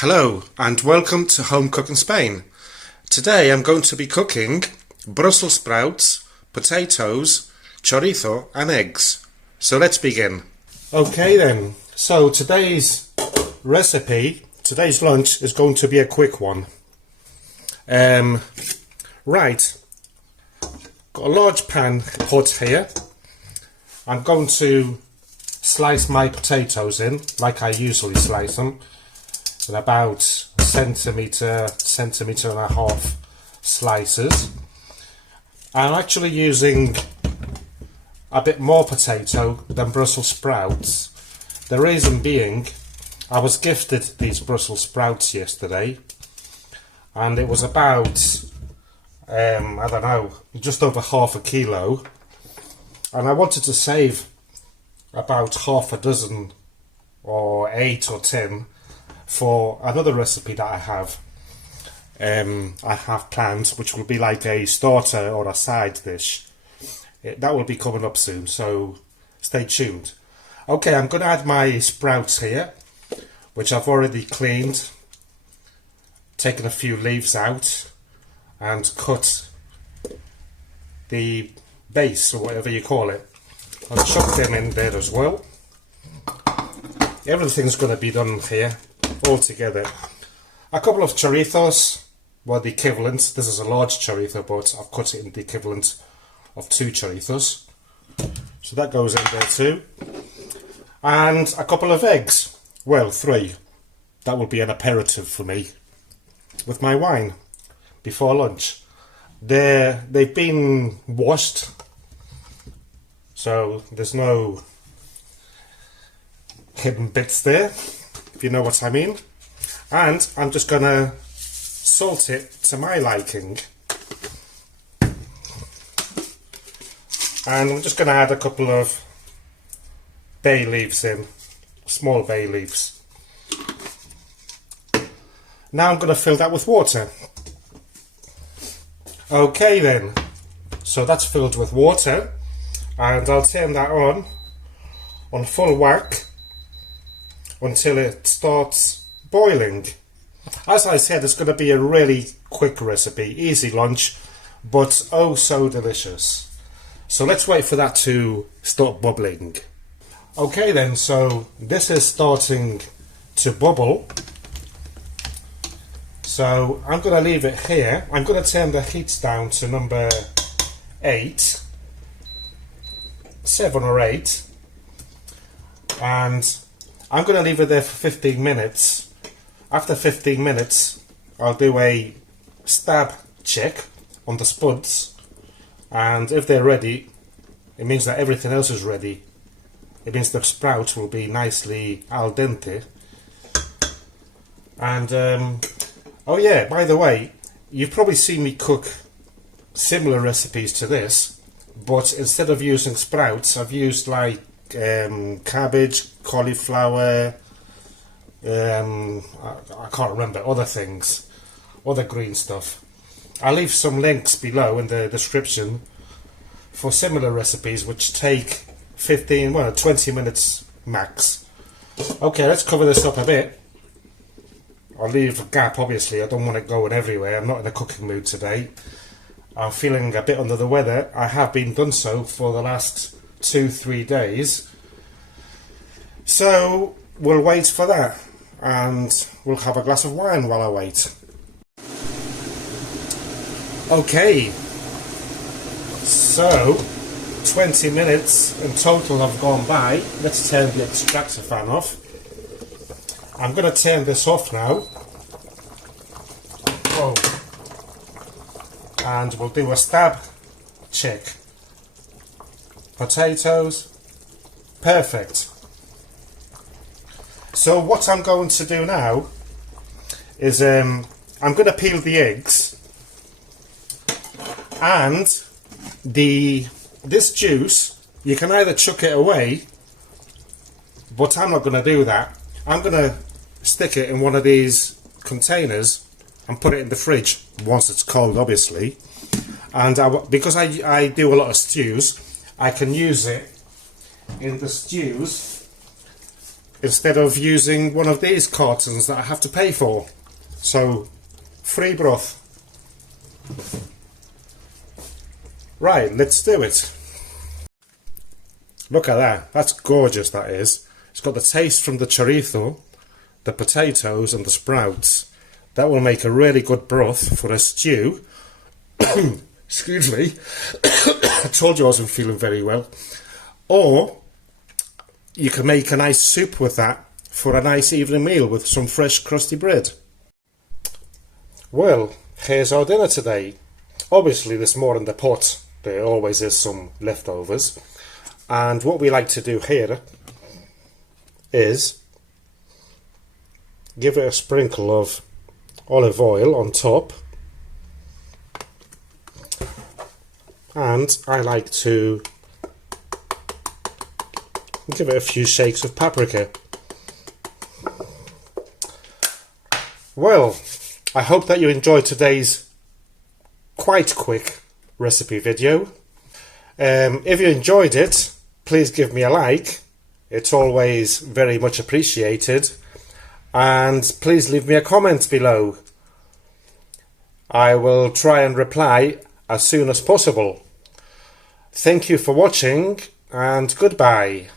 Hello and welcome to Home Cooking Spain. Today I'm going to be cooking Brussels sprouts, potatoes, chorizo and eggs. So let's begin. Okay then, so today's recipe, today's lunch is going to be a quick one. Right, got a large pan put here. I'm going to slice my potatoes in like I usually slice them. In about centimetre and a half slices. I'm actually using a bit more potato than Brussels sprouts. The reason being, I was gifted these Brussels sprouts yesterday, and it was about, I don't know, just over half a kilo, and I wanted to save about half a dozen or 8 or 10 for another recipe that I have planned, which will be like a starter or a side dish. That will be coming up soon, so stay tuned. Okay, I'm going to add my sprouts here, which I've already cleaned, taken a few leaves out and cut the base or whatever you call it. I'll chuck them in there as well. Everything's going to be done here all together. A couple of chorizos, well, the equivalent. This is a large chorizo, but I've cut it in the equivalent of 2 chorizos, so that goes in there too. And a couple of eggs, well, 3. That will be an aperitif for me with my wine before lunch. They've been washed, so there's no hidden bits there, if you know what I mean. And I'm just gonna salt it to my liking. And I'm just gonna add a couple of bay leaves in, small bay leaves. Now I'm gonna fill that with water. Okay then, so that's filled with water, and I'll turn that on full whack until it starts boiling. As I said, it's going to be a really quick recipe, easy lunch, but oh so delicious. So let's wait for that to start bubbling. Okay then, so this is starting to bubble. So I'm going to leave it here. I'm going to turn the heat down to number 8, 7 or 8, and I'm going to leave it there for 15 minutes. After 15 minutes, I'll do a stab check on the spuds, and if they're ready, it means that everything else is ready. It means the sprouts will be nicely al dente. And oh yeah, by the way, you've probably seen me cook similar recipes to this, but instead of using sprouts, I've used like cabbage, cauliflower, I can't remember, other things, other green stuff. I'll leave some links below in the description for similar recipes which take 20 minutes max. Okay, let's cover this up a bit. I'll leave a gap, obviously. I don't want it going everywhere. I'm not in a cooking mood today. I'm feeling a bit under the weather. I have been done so for the last 2-3 days. So we'll wait for that, and we'll have a glass of wine while I wait. Okay, so 20 minutes in total have gone by. Let's turn the extractor fan off. I'm going to turn this off now. Oh. And we'll do a stab check. Potatoes, perfect. So what I'm going to do now is I'm going to peel the eggs, and this juice, you can either chuck it away, but I'm not going to do that. I'm going to stick it in one of these containers and put it in the fridge once it's cold, obviously. And because I do a lot of stews, I can use it in the stews instead of using one of these cartons that I have to pay for. So, free broth. Right, let's do it. Look at that, that's gorgeous, that is. It's got the taste from the chorizo, the potatoes and the sprouts. That will make a really good broth for a stew. Excuse me. I told you I wasn't feeling very well. Or you can make a nice soup with that for a nice evening meal with some fresh crusty bread. Well, here's our dinner today. Obviously there's more in the pot. There always is some leftovers. And what we like to do here is give it a sprinkle of olive oil on top. And I like to give it a few shakes of paprika. Well, I hope that you enjoyed today's quite quick recipe video. If you enjoyed it, please give me a like. It's always very much appreciated. And please leave me a comment below. I will try and reply as soon as possible. Thank you for watching, and goodbye.